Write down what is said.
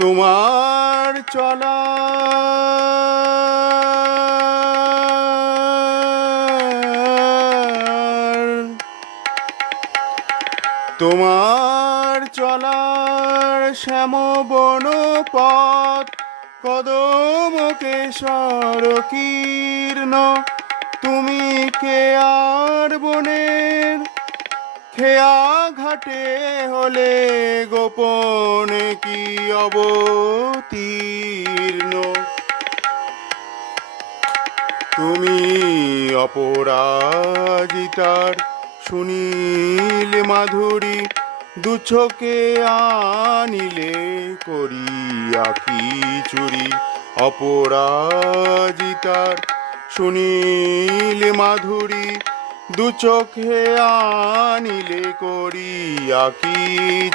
তোমার চলা তোমার চলার শ্যামবন পথ কদম কেশর কীর্ণ, তুমি কেয়ার বনের খেয়া ঘাটে হলে গোপন কি অবতীর্ণ। তুমি অপরাজিতার সুনীল মাধুরী, দুচোখে আনিলে করি আঁখি চুরি। অপরাজিতার সুনীল মাধুরী, দুচোখে আনিলে করি আঁখি চুরি।